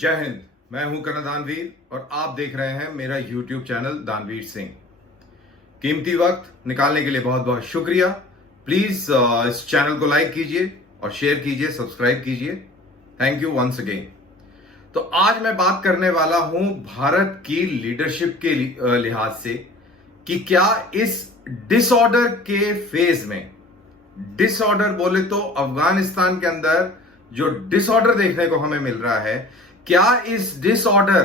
जय हिंद। मैं हूं करण दानवीर और आप देख रहे हैं मेरा यूट्यूब चैनल दानवीर सिंह। कीमती वक्त निकालने के लिए बहुत बहुत शुक्रिया। प्लीज इस चैनल को लाइक कीजिए और शेयर कीजिए, सब्सक्राइब कीजिए। Thank you once again. तो आज मैं बात करने वाला हूं भारत की लीडरशिप के लिहाज से कि क्या इस डिसऑर्डर के फेज में, डिसऑर्डर बोले तो अफगानिस्तान के अंदर जो डिसऑर्डर देखने को हमें मिल रहा है, क्या इस डिसऑर्डर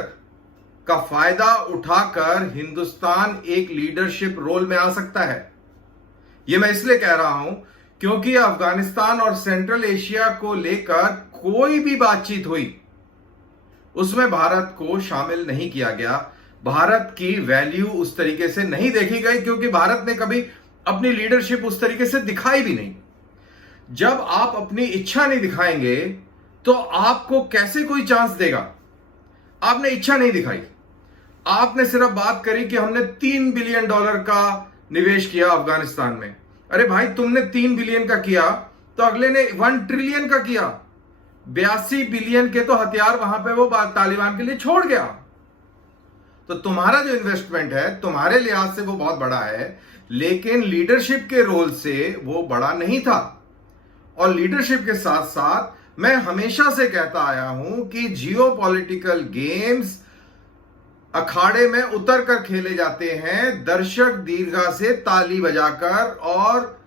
का फायदा उठाकर हिंदुस्तान एक लीडरशिप रोल में आ सकता है? यह मैं इसलिए कह रहा हूं क्योंकि अफगानिस्तान और सेंट्रल एशिया को लेकर कोई भी बातचीत हुई, उसमें भारत को शामिल नहीं किया गया। भारत की वैल्यू उस तरीके से नहीं देखी गई क्योंकि भारत ने कभी अपनी लीडरशिप उस तरीके से दिखाई भी नहीं। जब आप अपनी इच्छा नहीं दिखाएंगे तो आपको कैसे कोई चांस देगा? आपने इच्छा नहीं दिखाई, आपने सिर्फ बात करी कि हमने $3 बिलियन का निवेश किया अफगानिस्तान में। अरे भाई, तुमने 3 बिलियन का किया तो अगले ने 1 ट्रिलियन का किया। 82 बिलियन के तो हथियार वहां पे वो तालिबान के लिए छोड़ गया। तो तुम्हारा जो इन्वेस्टमेंट है तुम्हारे लिहाज से वो बहुत बड़ा है, लेकिन लीडरशिप के रोल से वो बड़ा नहीं था। और लीडरशिप के साथ साथ मैं हमेशा से कहता आया हूं कि जियोपॉलिटिकल गेम्स अखाड़े में उतर कर खेले जाते हैं, दर्शक दीर्घा से ताली बजाकर और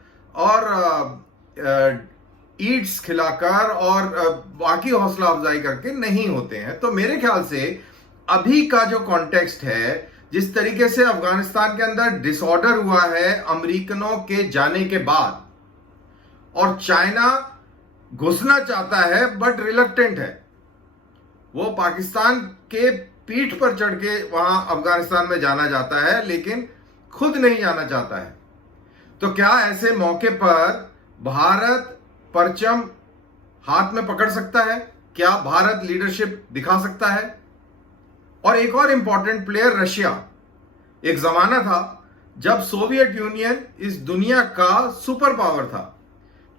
ईट्स खिलाकर और बाकी हौसला अफजाई करके नहीं होते हैं। तो मेरे ख्याल से अभी का जो कॉन्टेक्स्ट है, जिस तरीके से अफगानिस्तान के अंदर डिसऑर्डर हुआ है अमेरिकनों के जाने के बाद, और चाइना घुसना चाहता है बट रिलक्टेंट है, वो पाकिस्तान के पीठ पर चढ़ के वहां अफगानिस्तान में जाना चाहता है लेकिन खुद नहीं जाना चाहता है। तो क्या ऐसे मौके पर भारत परचम हाथ में पकड़ सकता है? क्या भारत लीडरशिप दिखा सकता है? और एक और इंपॉर्टेंट प्लेयर रशिया। एक जमाना था जब सोवियत यूनियन इस दुनिया का सुपर पावर था,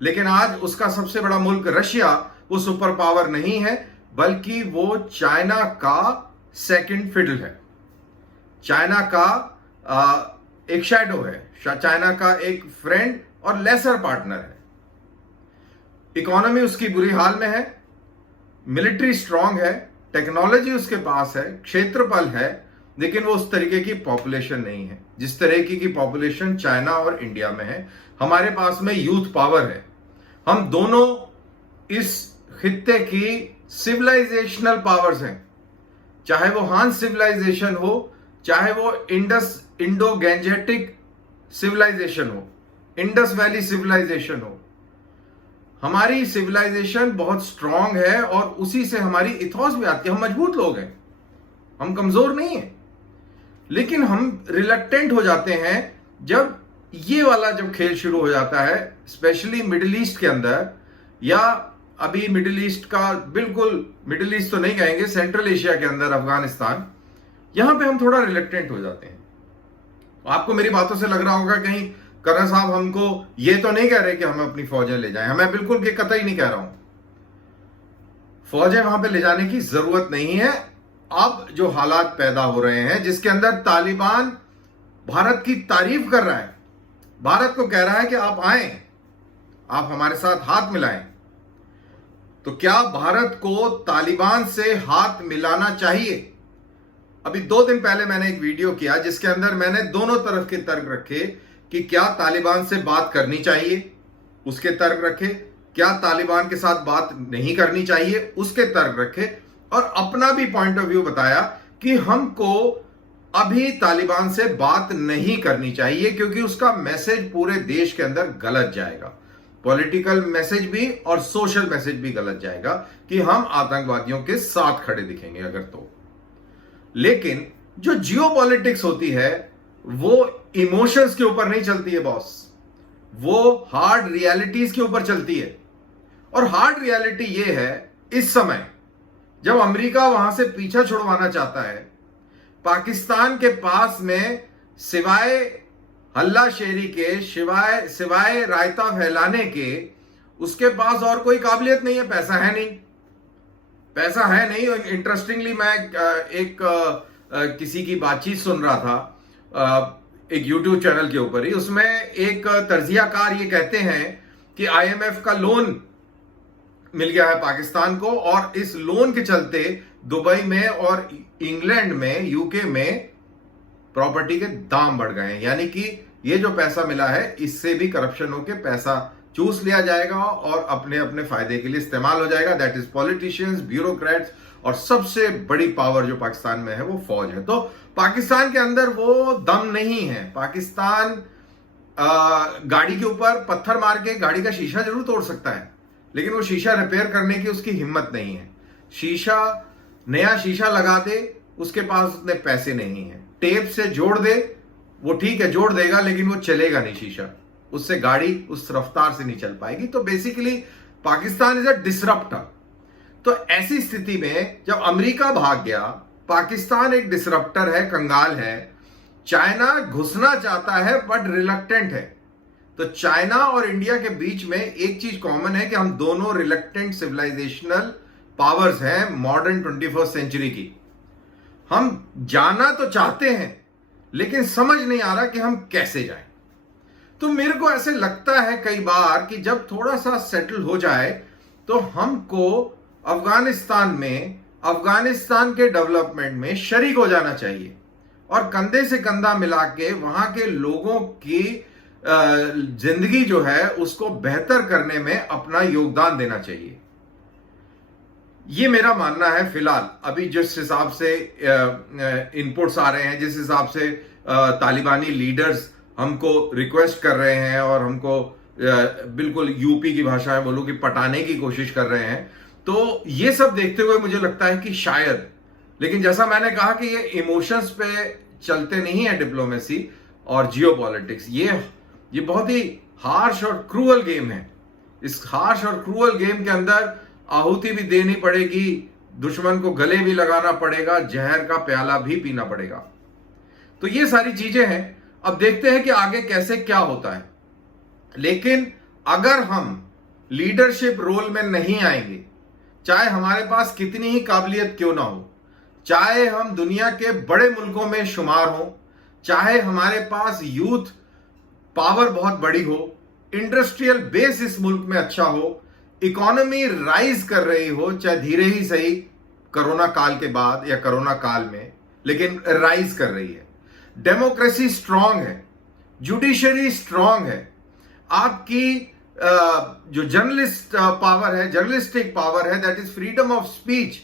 लेकिन आज उसका सबसे बड़ा मुल्क रशिया वो सुपर पावर नहीं है, बल्कि वो चाइना का सेकंड फिडल है, चाइना का एक शैडो है, चाइना का एक फ्रेंड और लेसर पार्टनर है। इकोनॉमी उसकी बुरी हाल में है, मिलिट्री स्ट्रांग है, टेक्नोलॉजी उसके पास है, क्षेत्रफल है, लेकिन वो उस तरीके की पॉपुलेशन नहीं है जिस तरीके की पॉपुलेशन चाइना और इंडिया में है। हमारे पास में यूथ पावर है। हम दोनों इस खित्ते की सिविलाइजेशनल पावर्स हैं, चाहे वो हान सिविलाइजेशन हो, चाहे वो इंडो गैंजेटिक सिविलाइजेशन हो, इंडस वैली सिविलाइजेशन हो। हमारी सिविलाइजेशन बहुत स्ट्रांग है और उसी से हमारी इथॉस भी आती है। हम मजबूत लोग हैं, हम कमजोर नहीं हैं, लेकिन हम रिलक्टेंट हो जाते हैं जब ये वाला जब खेल शुरू हो जाता है, स्पेशली मिडिल ईस्ट के अंदर, या अभी मिडिल ईस्ट का बिल्कुल, मिडिल ईस्ट तो नहीं कहेंगे, सेंट्रल एशिया के अंदर अफगानिस्तान, यहां पे हम थोड़ा रिलक्टेंट हो जाते हैं। आपको मेरी बातों से लग रहा होगा कहीं करण साहब हमको ये तो नहीं कह रहे कि हम अपनी फौजें ले जाएं। मैं बिल्कुल के कतई नहीं कह रहा हूं, फौजें वहां पे ले जाने की जरूरत नहीं है। अब जो हालात पैदा हो रहे हैं जिसके अंदर तालिबान भारत की तारीफ कर रहा है, भारत को कह रहा है कि आप आए, आप हमारे साथ हाथ मिलाएं, तो क्या भारत को तालिबान से हाथ मिलाना चाहिए? अभी 2 दिन पहले मैंने एक वीडियो किया जिसके अंदर मैंने दोनों तरफ के तर्क रखे कि क्या तालिबान से बात करनी चाहिए, उसके तर्क रखे, क्या तालिबान के साथ बात नहीं करनी चाहिए, उसके तर्क रखे, और अपना भी पॉइंट ऑफ व्यू बताया कि हमको अभी तालिबान से बात नहीं करनी चाहिए क्योंकि उसका मैसेज पूरे देश के अंदर गलत जाएगा। पॉलिटिकल मैसेज भी और सोशल मैसेज भी गलत जाएगा कि हम आतंकवादियों के साथ खड़े दिखेंगे अगर तो। लेकिन जो जियोपॉलिटिक्स होती है वो इमोशंस के ऊपर नहीं चलती है बॉस, वो हार्ड रियलिटीज के ऊपर चलती है। और हार्ड रियलिटी ये है, इस समय जब अमेरिका वहां से पीछा छुड़वाना चाहता है, पाकिस्तान के पास में सिवाय हल्लाशेरी के, सिवाय रायता फैलाने के, उसके पास और कोई काबिलियत नहीं है। पैसा है नहीं, पैसा है नहीं। इंटरेस्टिंगली मैं एक किसी की बातचीत सुन रहा था एक यूट्यूब चैनल के ऊपर ही, उसमें एक तर्जियाकार ये कहते हैं कि आईएमएफ का लोन मिल गया है पाकिस्तान को, और इस लोन के चलते दुबई में और इंग्लैंड में, यूके में प्रॉपर्टी के दाम बढ़ गए हैं। यानी कि ये जो पैसा मिला है इससे भी करप्शन होकर पैसा चूस लिया जाएगा और अपने अपने फायदे के लिए इस्तेमाल हो जाएगा। दैट इज पॉलिटिशियंस, ब्यूरोक्रेट्स, और सबसे बड़ी पावर जो पाकिस्तान में है वो फौज है। तो पाकिस्तान के अंदर वो दम नहीं है। पाकिस्तान गाड़ी के ऊपर पत्थर मार के गाड़ी का शीशा जरूर तोड़ सकता है, लेकिन वो शीशा रिपेयर करने की उसकी हिम्मत नहीं है। नया शीशा लगा दे, उसके पास उतने पैसे नहीं है। टेप से जोड़ दे, वो ठीक है जोड़ देगा, लेकिन वो चलेगा नहीं शीशा, उससे गाड़ी उस रफ्तार से नहीं चल पाएगी। तो basically Pakistan is a disruptor. तो ऐसी स्थिति में जब अमेरिका भाग गया, पाकिस्तान एक डिसरप्टर है, कंगाल है। चाइना घुसना चाहता है बट रिलक्टेंट है। तो चाइना और इंडिया के बीच में एक चीज कॉमन है कि हम दोनों रिलक्टेंट सिविलाइजेशनल पावर्स हैं मॉडर्न 21st सेंचुरी की। हम जाना तो चाहते हैं, लेकिन समझ नहीं आ रहा कि हम कैसे जाएं। तो मेरे को ऐसे लगता है कई बार कि जब थोड़ा सा सेटल हो जाए तो हमको अफगानिस्तान के डेवलपमेंट में शरीक हो जाना चाहिए और कंधे से कंधा मिला के वहां के लोगों की जिंदगी जो है उसको बेहतर करने में अपना योगदान देना चाहिए। ये मेरा मानना है। फिलहाल अभी जिस हिसाब से इनपुट्स आ रहे हैं, जिस हिसाब से तालिबानी लीडर्स हमको रिक्वेस्ट कर रहे हैं और हमको बिल्कुल यूपी की भाषा में बोलूं कि पटाने की कोशिश कर रहे हैं, तो ये सब देखते हुए मुझे लगता है कि शायद, लेकिन जैसा मैंने कहा कि ये इमोशंस पे चलते नहीं है डिप्लोमेसी और जियोपॉलिटिक्स। ये बहुत ही हार्श और क्रूअल गेम है। इस हार्श और क्रूअल गेम के अंदर आहुति भी देनी पड़ेगी, दुश्मन को गले भी लगाना पड़ेगा, जहर का प्याला भी पीना पड़ेगा। तो ये सारी चीजें हैं। अब देखते हैं कि आगे कैसे क्या होता है। लेकिन अगर हम लीडरशिप रोल में नहीं आएंगे, चाहे हमारे पास कितनी ही काबिलियत क्यों ना हो, चाहे हम दुनिया के बड़े मुल्कों में शुमार हो, चाहे हमारे पास यूथ पावर बहुत बड़ी हो, इंडस्ट्रियल बेस इस मुल्क में अच्छा हो, इकोनॉमी राइज कर रही हो, चाहे धीरे ही सही कोरोना काल के बाद या कोरोना काल में, लेकिन राइज कर रही है, डेमोक्रेसी स्ट्रांग है, जुडिशरी स्ट्रांग है, आपकी जो जर्नलिस्ट पावर है, जर्नलिस्टिक पावर है, that is freedom of speech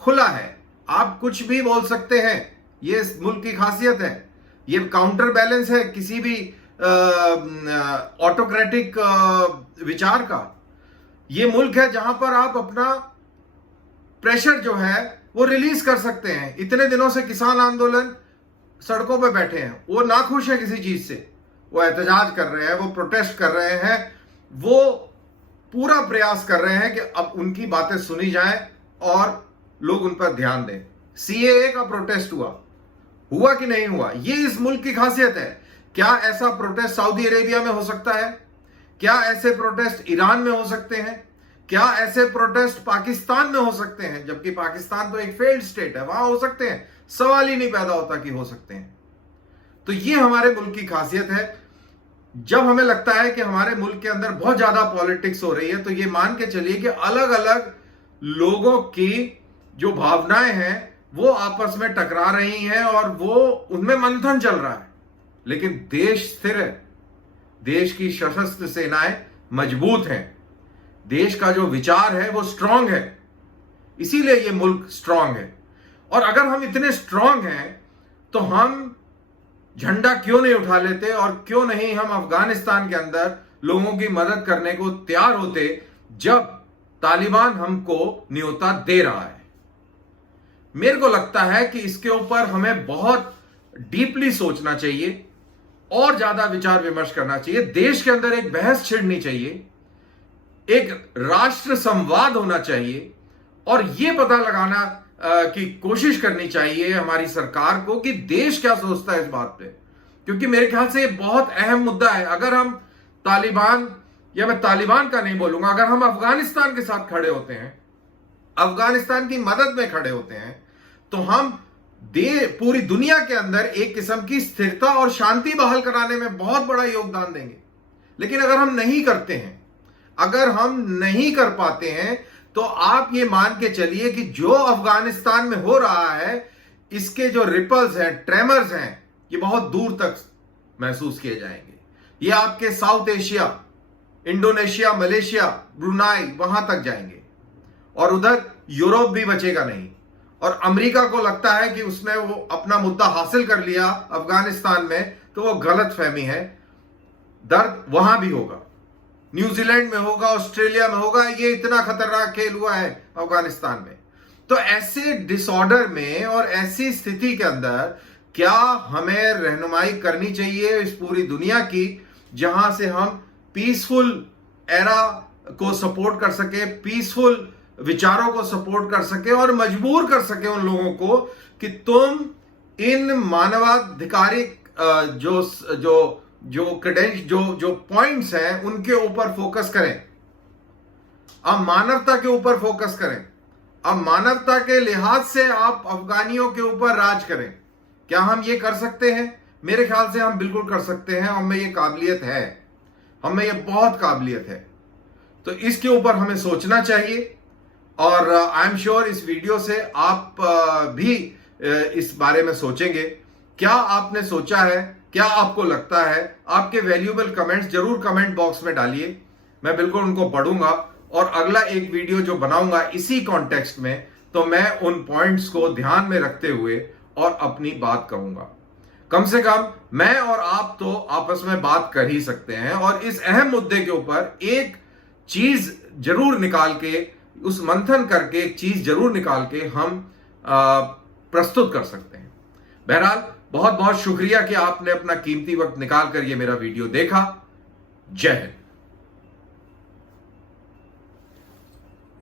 खुला है, आप कुछ भी बोल सकते हैं। ये इस मुल्क की खासियत है। ये काउंटर बैलेंस है किसी भी ऑटोक्रेटिक विचार का। ये मुल्क है जहां पर आप अपना प्रेशर जो है वो रिलीज कर सकते हैं। इतने दिनों से किसान आंदोलन सड़कों पे बैठे हैं, वो नाखुश है किसी चीज से, वो एहतजाज कर रहे हैं, वो प्रोटेस्ट कर रहे हैं, वो पूरा प्रयास कर रहे हैं कि अब उनकी बातें सुनी जाएं और लोग उन पर ध्यान दें। सीएए का प्रोटेस्ट हुआ कि नहीं हुआ, ये इस मुल्क की खासियत है। क्या ऐसा प्रोटेस्ट सऊदी अरेबिया में हो सकता है? क्या ऐसे प्रोटेस्ट ईरान में हो सकते हैं? क्या ऐसे प्रोटेस्ट पाकिस्तान में हो सकते हैं? जबकि पाकिस्तान तो एक फेल्ड स्टेट है, वहां हो सकते हैं, सवाल ही नहीं पैदा होता कि हो सकते हैं। तो ये हमारे मुल्क की खासियत है। जब हमें लगता है कि हमारे मुल्क के अंदर बहुत ज्यादा पॉलिटिक्स हो रही है, तो ये मान के चलिए कि अलग अलग लोगों की जो भावनाएं हैं वो आपस में टकरा रही हैं और वो उनमें मंथन चल रहा है। लेकिन देश स्थिर है, देश की सशस्त्र सेनाएं मजबूत हैं, देश का जो विचार है वो स्ट्रांग है, इसीलिए ये मुल्क स्ट्रांग है। और अगर हम इतने स्ट्रांग हैं तो हम झंडा क्यों नहीं उठा लेते और क्यों नहीं हम अफगानिस्तान के अंदर लोगों की मदद करने को तैयार होते जब तालिबान हमको न्योता दे रहा है। मेरे को लगता है कि इसके ऊपर हमें बहुत डीपली सोचना चाहिए और ज्यादा विचार विमर्श करना चाहिए। देश के अंदर एक बहस छिड़नी चाहिए, एक राष्ट्र संवाद होना चाहिए और यह पता लगाना की कोशिश करनी चाहिए हमारी सरकार को कि देश क्या सोचता है इस बात पे। क्योंकि मेरे ख्याल से ये बहुत अहम मुद्दा है। अगर हम तालिबान, या मैं तालिबान का नहीं बोलूंगा, अगर हम अफगानिस्तान के साथ खड़े होते हैं अफगानिस्तान की मदद में खड़े होते हैं, तो हम पूरी दुनिया के अंदर एक किस्म की स्थिरता और शांति बहाल कराने में बहुत बड़ा योगदान देंगे। लेकिन अगर हम नहीं करते हैं, अगर हम नहीं कर पाते हैं, तो आप ये मान के चलिए कि जो अफगानिस्तान में हो रहा है, इसके जो रिपल्स हैं, ट्रेमर्स हैं, ये बहुत दूर तक महसूस किए जाएंगे। ये आपके south Asia, Indonesia, Malaysia, Brunei, वहां तक जाएंगे और उधर यूरोप भी बचेगा नहीं। और अमेरिका को लगता है कि उसने वो अपना मुद्दा हासिल कर लिया अफगानिस्तान में, तो वो गलत फहमी है। दर्द वहां भी होगा, न्यूजीलैंड में होगा, ऑस्ट्रेलिया में होगा। ये इतना खतरनाक खेल हुआ है अफगानिस्तान में। तो ऐसे डिसऑर्डर में और ऐसी स्थिति के अंदर क्या हमें रहनुमाई करनी चाहिए इस पूरी दुनिया की, जहां से हम पीसफुल एरा को सपोर्ट कर सके, पीसफुल विचारों को सपोर्ट कर सके और मजबूर कर सके उन लोगों को कि तुम इन मानवाधिकारिक जो पॉइंट्स हैं उनके ऊपर फोकस करें। अब मानवता के ऊपर फोकस करें। अब मानवता के लिहाज से आप अफगानियों के ऊपर राज करें। क्या हम ये कर सकते हैं? मेरे ख्याल से हम बिल्कुल कर सकते हैं। हमें ये काबिलियत है, हमें ये बहुत काबिलियत है। तो इसके ऊपर हमें सोचना चाहिए। और आई एम श्योर इस वीडियो से आप भी इस बारे में सोचेंगे। क्या आपने सोचा है? क्या आपको लगता है? आपके वैल्यूएबल कमेंट्स जरूर कमेंट बॉक्स में डालिए, मैं बिल्कुल उनको पढ़ूंगा। और अगला एक वीडियो जो बनाऊंगा इसी कॉन्टेक्स्ट में, तो मैं उन पॉइंट्स को ध्यान में रखते हुए और अपनी बात कहूंगा। कम से कम मैं और आप तो आपस में बात कर ही सकते हैं और इस अहम मुद्दे के ऊपर एक चीज जरूर निकाल के, उस मंथन करके एक चीज जरूर निकाल के हम प्रस्तुत कर सकते हैं। बहरहाल बहुत बहुत शुक्रिया कि आपने अपना कीमती वक्त निकाल कर ये मेरा वीडियो देखा। जय हिंद।